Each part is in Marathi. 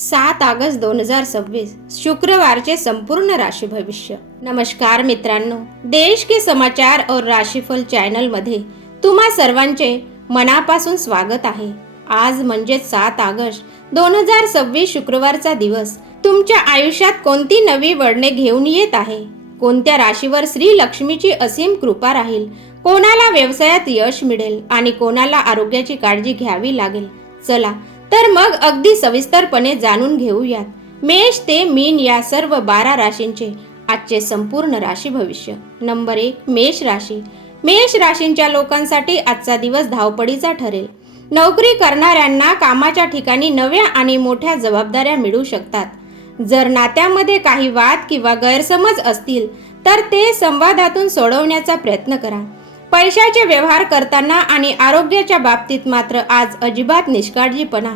7 ऑगस्ट 2026 शुक्रवारचे संपूर्ण राशि भविष्य। नमस्कार मित्रांनो, देश के समाचार और राशिफल चॅनल मध्ये तुम्हा सर्वांचे मनापासून स्वागत आहे। आज म्हणजे 7 ऑगस्ट 2026 शुक्रवारचा दिवस तुमच्या आयुष्यात कोणती नवी वळणे घेऊन येत आहे, कोणत्या राशीवर श्री लक्ष्मीची असीम कृपा राहील, कोणाला व्यवसायात यश मिळेल आणि कोणाला आरोग्याची काळजी घ्यावी लागेल। चला तर मग अगदी सविस्तरपणे जाणून घेऊयात मेष ते मीन या सर्व 12 राशींचे आजचे संपूर्ण राशी भविष्य। नंबर 1, मेष राशी। मेष राशींच्या लोकांसाठी आजचा दिवस धावपळीचा ठरेल। नोकरी करणाऱ्यांना कामाच्या ठिकाणी नव्या आणि मोठ्या जबाबदाऱ्या मिळू शकतात। जर नात्यामध्ये काही वाद किंवा गैरसमज असतील तर ते संवादातून सोडवण्याचा प्रयत्न करा। पैशाचे व्यवहार करताना आणि आरोग्याच्या बाबतीत मात्र आज अजिबात निष्काळजीपणा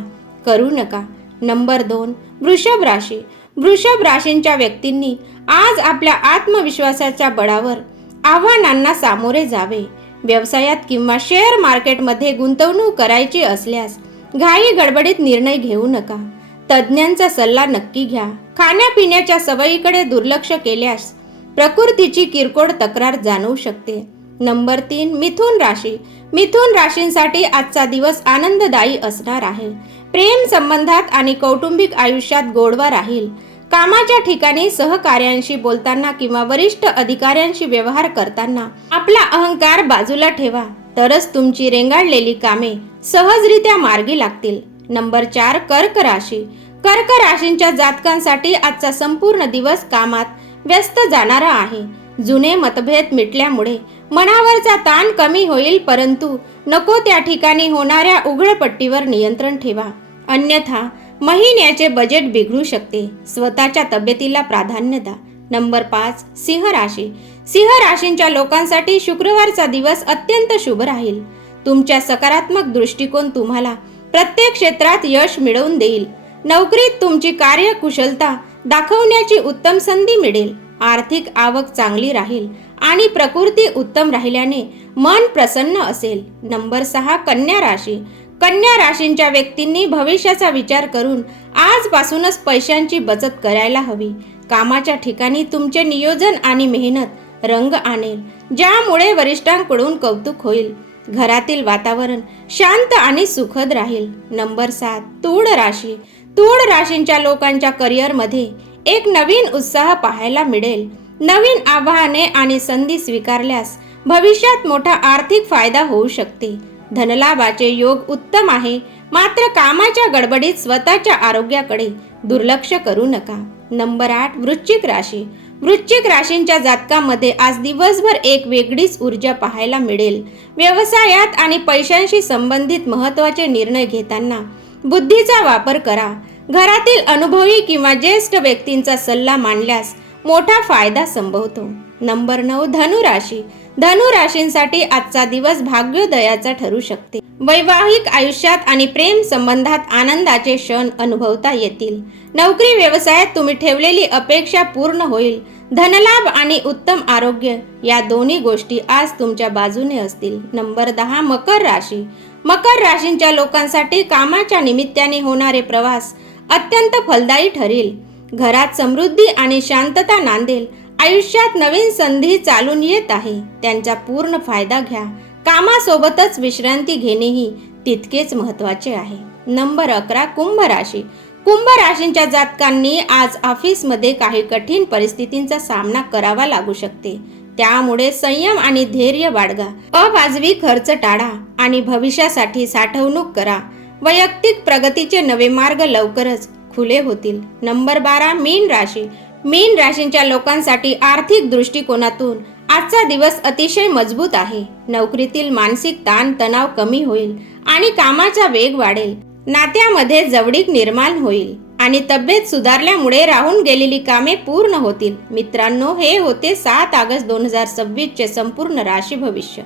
करू नका। नंबर 2, वृषभ राशी। वृषभ राशींच्या व्यक्तींनी आज आपल्या आत्मविश्वासाच्या बळावर आव्हानांना सामोरे जावे। व्यवसायात किंवा शेअर मार्केटमध्ये गुंतवणूक करायची असल्यास घाई गडबडीत निर्णय घेऊ नका। तज्ज्ञांचा सल्ला नक्की घ्या। खाण्यापिण्याच्या सवयीकडे दुर्लक्ष केल्यास प्रकृतीची किरकोळ तक्रार जाणवू शकते। नंबर 3, मिथुन राशी। मिथुन राशींसाठी आजचा दिवस आनंददायी असणार आहे। प्रेम संबंधात आणि कौटुंबिक आयुष्यात गोडवा राहील। कामाच्या ठिकाणी सहकार्यांशी बोलताना किंवा वरिष्ठ अधिकाऱ्यांशी व्यवहार करताना आपला अहंकार बाजूला ठेवा, तरच तुमची रेंगाळलेली कामे सहजरित्या मार्गी लागतील। नंबर 4, कर्क राशी। कर्क राशींच्या जातकांसाठी आजचा संपूर्ण दिवस कामात व्यस्त जाणारा आहे। जुने मतभेद मिटल्यामुळे मनावरचा ताण कमी होईल, परंतु नको त्या ठिकाणी होणाऱ्या उघडपट्टीवर नियंत्रण ठेवा, अन्यथा महिन्याचे बजेट बिघडू शकते। स्वतःच्या तब्येतीला प्राधान्य द्या। नंबर 5, सिंह राशी। सिंह राशींच्या लोकांसाठी शुक्रवारचा दिवस अत्यंत शुभ राहील। तुमच्या सकारात्मक दृष्टिकोन तुम्हाला प्रत्येक क्षेत्रात यश मिळवून देईल। नोकरीत तुमची कार्यकुशलता दाखवण्याची उत्तम संधी मिळेल। आर्थिक आवक चांगली राहील आणि प्रकृती उत्तम राहिल्याने मन प्रसन्न असेल। नंबर 6, कन्या राशी। कन्या राशींच्या व्यक्तींनी भविष्याचा विचार करून आजपासूनच पैशांची बचत करायला हवी। कामाच्या ठिकाणी तुमचे नियोजन आणि मेहनत रंग आणेल, ज्यामुळे वरिष्ठांकडून कौतुक होईल। घरातील वातावरण शांत आणि सुखद राहील। नंबर 7, तुळ राशी। तुळ राशींच्या लोकांच्या करिअरमध्ये एक नवीन उत्साह पाहायला मिळेल। नवीन आव्हाने आणि संधी स्वीकारल्यास भविष्यात मोठा आर्थिक फायदा होऊ शकते। धनलाभाचे योग उत्तम आहे, मात्र कामाच्या गडबडीत स्वतःच्या आरोग्याकडे दुर्लक्ष करू नका। नंबर 8, वृश्चिक राशी। वृश्चिक राशींच्या जातकामध्ये आज दिवसभर एक वेगळीच ऊर्जा पाहायला मिळेल। व्यवसायात आणि पैशांशी संबंधित महत्त्वाचे निर्णय घेताना बुद्धीचा वापर करा। घरातील अनुभवी किंवा ज्येष्ठ व्यक्तींचा सल्ला मानल्यास मोठा फायदा संभवतो। नंबर 9, धनु राशी। धनु राशींसाठी आजचा दिवस भाग्योदयाचा ठरू शकते। वैवाहिक आयुष्यात आणि प्रेम संबंधात आनंदाचे क्षण अनुभवता येतील। नोकरी व्यवसायात तुम्ही ठेवलेली अपेक्षा पूर्ण होईल। धनलाभ आणि उत्तम आरोग्य या दोन्ही गोष्टी आज तुमच्या बाजूने असतील। नंबर 10, मकर राशी। मकर राशींच्या लोकांसाठी कामाच्या निमित्ताने होणारे प्रवास अत्यंत फलदायी ठरेल। घरात समृद्धी आणि शांतता नांदेल। आयुष्यात नवीन संधी चालून येत आहे, त्यांचा पूर्ण फायदा घ्या। कामासोबतच विश्रांती घेणेही तितकेच महत्त्वाचे आहे। नंबर 11, कुंभ राशी। कुंभ राशींच्या जातकांनी आज ऑफिसमध्ये काही कठीण परिस्थितींचा सामना करावा लागू शकते, त्यामुळे संयम आणि धैर्य बाळगा। अवाजवी खर्च टाळा आणि भविष्यासाठी साठवणूक करा। वैयक्तिक प्रगतीचे नवे मार्ग लवकरच खुले होतील। नंबर 12, मीन राशी। मीन राशींच्या लोकांसाठी आर्थिक दृष्टिकोनातून आजचा दिवस अतिशय मजबूत आहे। नोकरीतील मानसिक ताण तणाव कमी होईल आणि कामाचा वेग वाढेल। नात्यामध्ये जवळीक निर्माण होईल आणि तब्येत सुधारल्यामुळे राहून गेलेली कामे पूर्ण होतील। मित्रांनो, हे होते 7 ऑगस्ट 2026 चे संपूर्ण राशी भविष्य।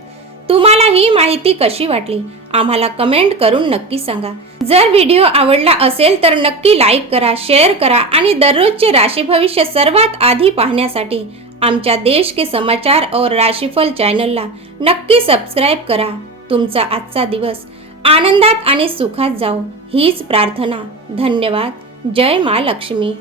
तुम्हाला ही माहिती कशी वाटली आम्हाला कमेंट करून नक्की सांगा। जर व्हिडिओ आवडला असेल तर नक्की लाईक करा, शेअर करा आणि दररोजचे राशी भविष्य सर्वात आधी पाहण्यासाठी आमच्या देश के समाचार और राशीफल चॅनलला नक्की सबस्क्राईब करा। तुमचा आजचा दिवस आनंदात आणि सुखात जाओ हीच प्रार्थना। धन्यवाद। जय मा लक्ष्मी।